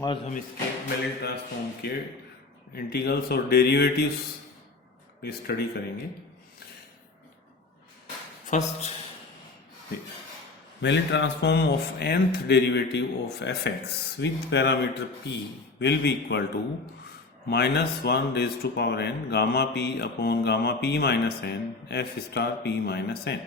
आज हम इसके मेलिन ट्रांसफॉर्म के इंटीग्रल्स और डेरिवेटिव्स की स्टडी करेंगे। First, Mellin transform of nth derivative of fx with parameter p will be equal to minus 1 raised to power n gamma p upon gamma p minus n f star p minus n,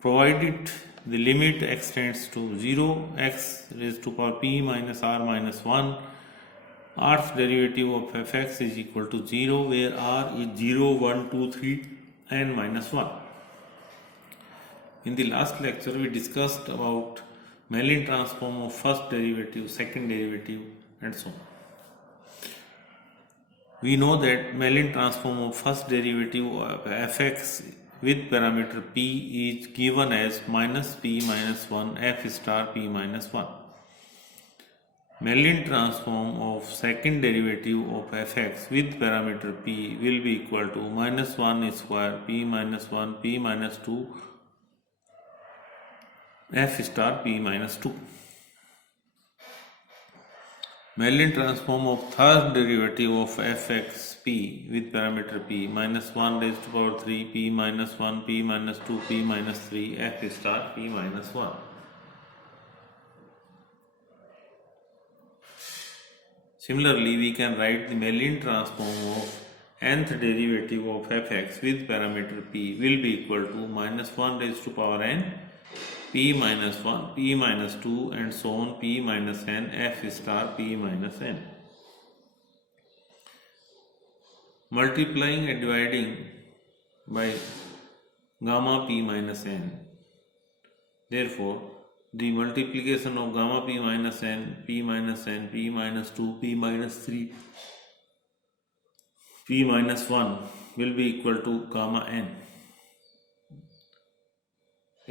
provided the limit extends to 0, x raised to power p minus r minus 1, rth derivative of fx is equal to 0, where r is 0, 1, 2, 3 and minus 1. In the last lecture we discussed about Mellin transform of first derivative, second derivative and so on. We know that Mellin transform of first derivative of fx with parameter p is given as minus p minus 1 f star p minus 1. Mellin transform of second derivative of fx with parameter p will be equal to minus 1 square p minus 1 p minus 2 f star p minus 2. Mellin transform of third derivative of fx p with parameter p minus 1 raised to power 3 p minus 1 p minus 2 p minus 3 f star p minus 1. Similarly, we can write the Mellin transform of nth derivative of fx with parameter p will be equal to minus 1 raised to power n p minus 1, p minus 2 and so on p minus n f star p minus n. Multiplying and dividing by gamma p minus n. Therefore, the multiplication of gamma p minus n, p minus n, p minus 2, p minus 3, p minus 1 will be equal to gamma n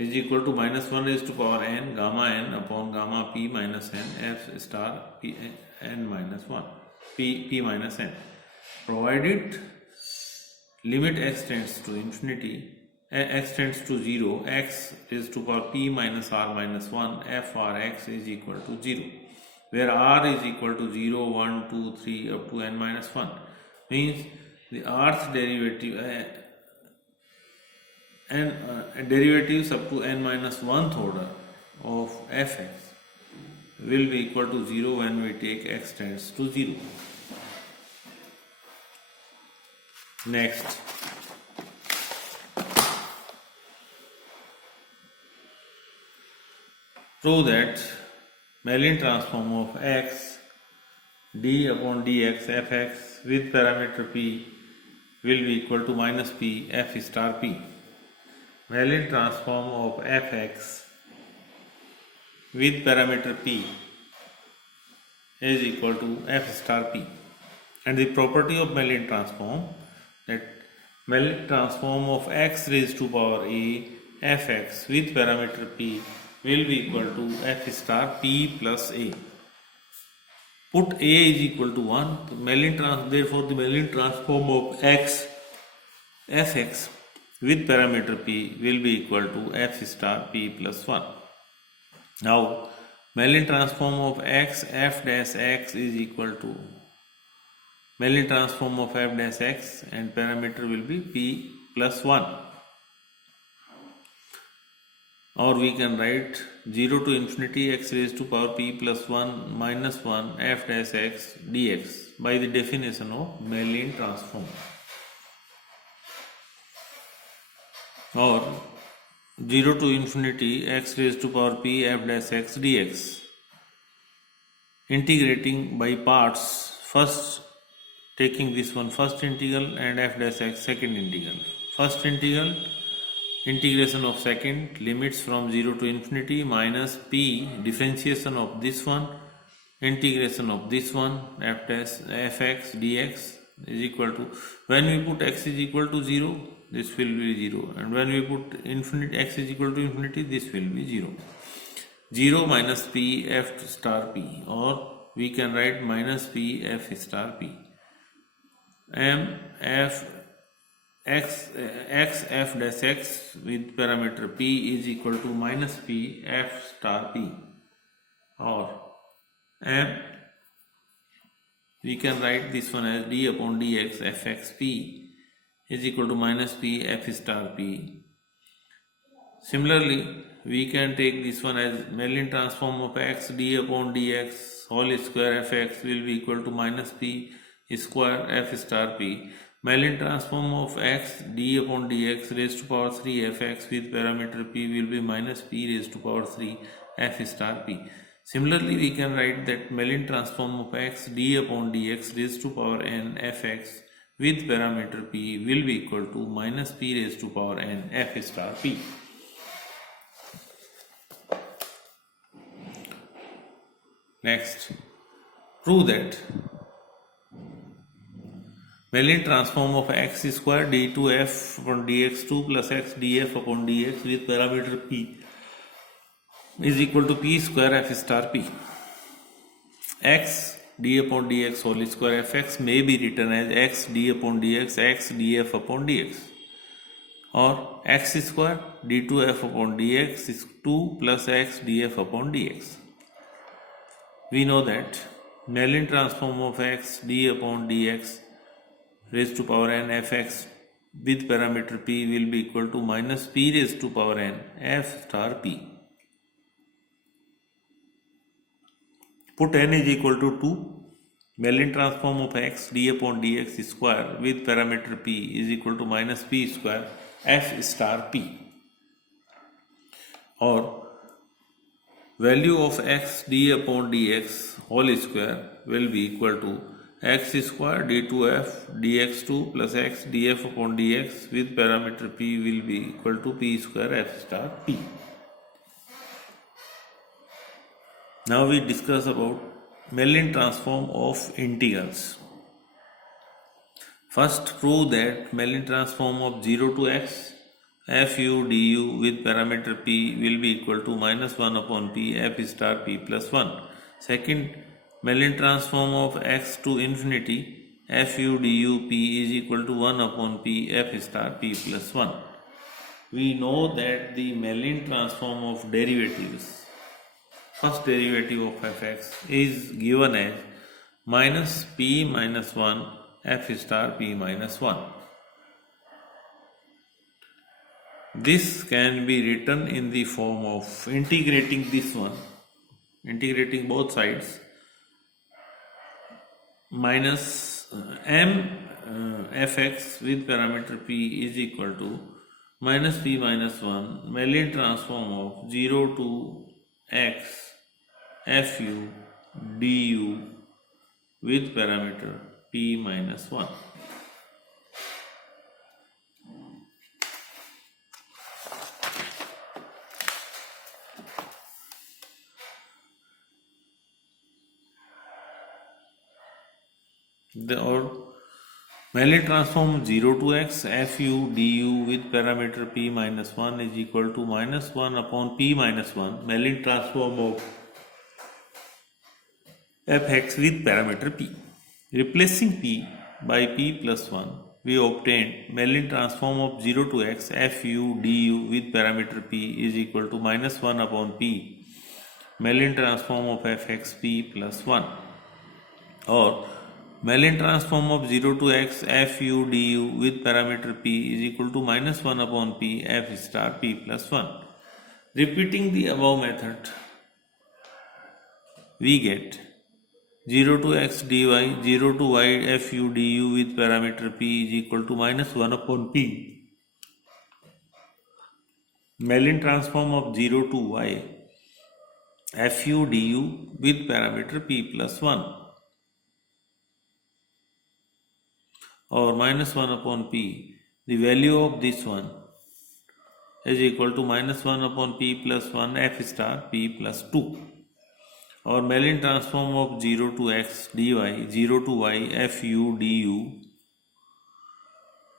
is equal to minus 1 raised to power n gamma n upon gamma p minus n f star p n minus 1 p minus n, provided limit x tends to infinity, x tends to 0, x raised to power p minus r minus 1 f r x is equal to 0, where r is equal to 0, 1, 2, 3 up to n minus 1, means the rth derivative and derivatives up to n minus 1th order of fx will be equal to 0 when we take x tends to 0. Next, prove that Mellin transform of x d upon dx fx with parameter p will be equal to minus p f star p. Mellin transform of fx with parameter p is equal to f star p, and the property of Mellin transform, that Mellin transform of x raised to power a fx with parameter p will be equal to f star p plus a. Put a is equal to 1, therefore the Mellin transform of x fx with parameter p will be equal to f star p plus 1. Now, Mellin transform of x f dash x is equal to Mellin transform of f dash x, and parameter will be p plus 1. Or we can write 0 to infinity x raised to power p plus 1 minus 1 f dash x dx by the definition of Mellin transform. Or 0 to infinity x raised to power p f dash x dx. Integrating by parts, first taking this one first integral and f dash x second integral. First integral, integration of second, limits from 0 to infinity minus p differentiation of this one, integration of this one f dash fx dx is equal to, when we put x is equal to 0, this will be 0, and when we put infinity x is equal to infinity, this will be 0. 0 minus p f star p, or we can write minus p f star p. M f x f dash x with parameter p is equal to minus p f star p, or m we can write this one as d upon dx fx p is equal to minus p f star p. Similarly, we can take this one as Mellin transform of x d upon dx whole square fx will be equal to minus p square f star p. Mellin transform of x d upon dx raised to power 3 fx with parameter p will be minus p raised to power 3 f star p. Similarly, we can write that Mellin transform of x d upon dx raised to power n fx with parameter p will be equal to minus p raised to power n f star p. Next, prove that Mellin transform of x square d2f upon dx2 plus x df upon dx with parameter p is equal to p square f star p. X d upon dx whole square fx may be written as x d upon dx x df upon dx, or x square d2f upon dx is 2 plus x df upon dx. We know that Mellin transform of x d upon dx raised to power n fx with parameter p will be equal to minus p raised to power n f star p. Put n is equal to 2. Mellin transform of x d upon dx square with parameter p is equal to minus p square f star p, or value of x d upon dx whole square will be equal to x square d2f dx2 plus x df upon dx with parameter p will be equal to p square f star p. Now we discuss about Mellin transform of integrals. First, prove that Mellin transform of 0 to x fu du with parameter p will be equal to minus 1 upon p f star p plus 1. Second, Mellin transform of x to infinity fu du p is equal to 1 upon p f star p plus 1. We know that the Mellin transform of derivatives, first derivative of fx is given as minus p minus 1 f star p minus 1. This can be written in the form of integrating this one, integrating both sides, minus m fx with parameter p is equal to minus p minus 1 Mellin transform of 0 to x fu du with parameter p minus 1. Or Mellin transform 0 to x fu du with parameter p minus 1 is equal to minus 1 upon p minus 1 Mellin transform of fx with parameter p. Replacing p by p plus 1, we obtained Mellin transform of 0 to x fu du with parameter p is equal to minus 1 upon p Mellin transform of fx p plus 1, or Mellin transform of 0 to x fu du with parameter p is equal to minus 1 upon p f star p plus 1. Repeating the above method, we get 0 to x dy, 0 to y fu du with parameter p is equal to minus 1 upon p Mellin transform of 0 to y fu du with parameter p plus 1, or minus 1 upon p. The value of this one is equal to minus 1 upon p plus 1 f star p plus 2. Or Mellin transform of 0 to x dy, 0 to y fu du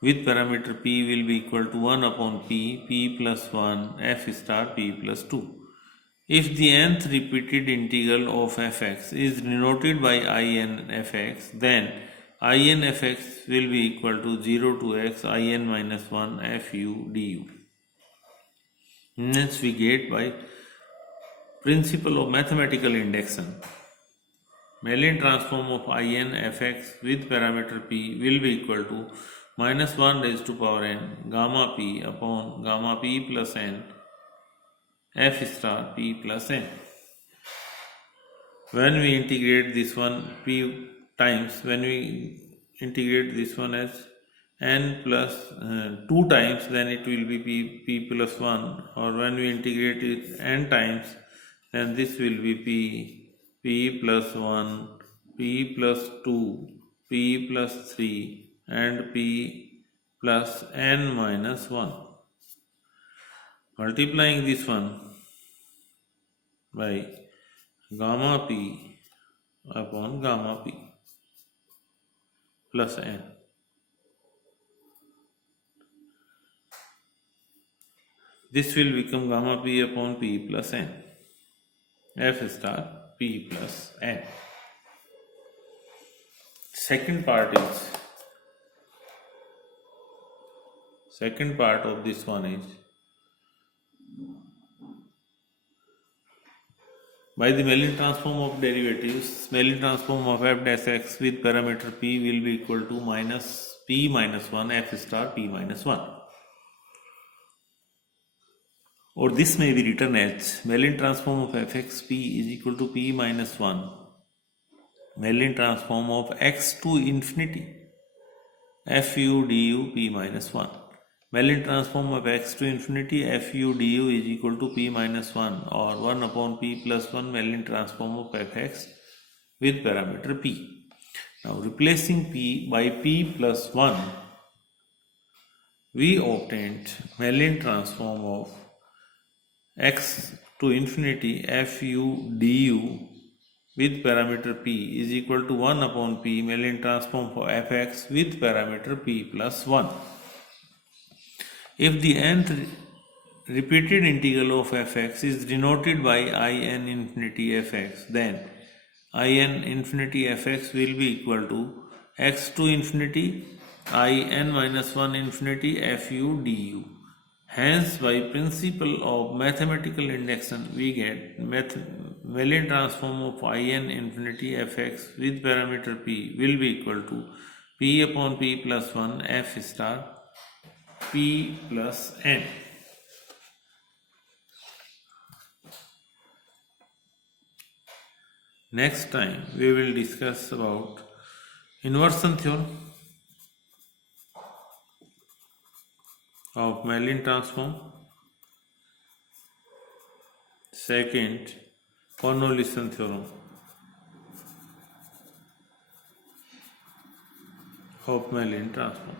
with parameter p will be equal to 1 upon p plus 1 f star p plus 2. If the nth repeated integral of fx is denoted by in fx, then in fx will be equal to 0 to x in minus 1 fu du. Hence we get by principle of mathematical induction Mellin transform of In fx with parameter p will be equal to minus 1 raised to power n gamma p upon gamma p plus n f star p plus n. When we integrate this one p times, when we integrate this one as n plus 2 times, then it will be p plus 1, or when we integrate it n times, then this will be p plus 1, p plus 2, p plus 3 and p plus n minus 1. Multiplying this one by gamma p upon gamma p plus n. This will become gamma p upon p plus n, f star p plus n. Second part of this one is, by the Mellin transform of derivatives, Mellin transform of f dash x with parameter p will be equal to minus p minus 1 f star p minus 1. Or this may be written as Mellin transform of fx p is equal to p minus 1 Mellin transform of x to infinity fu du p minus 1. Mellin transform of x to infinity fu du is equal to p minus 1, or 1 upon p plus 1 Mellin transform of fx with parameter p. Now replacing p by p plus 1, we obtained Mellin transform of x to infinity fu du with parameter p is equal to 1 upon p Mellin transform for fx with parameter p plus 1. If the nth repeated integral of fx is denoted by in infinity fx, then in infinity fx will be equal to x to infinity in minus 1 infinity fu du. Hence, by principle of mathematical induction, we get Mellin transform of in infinity fx with parameter p will be equal to p upon p plus 1 f star p plus n. Next time we will discuss about inversion theorem of Mellin transform. Second, convolution theorem of Mellin transform.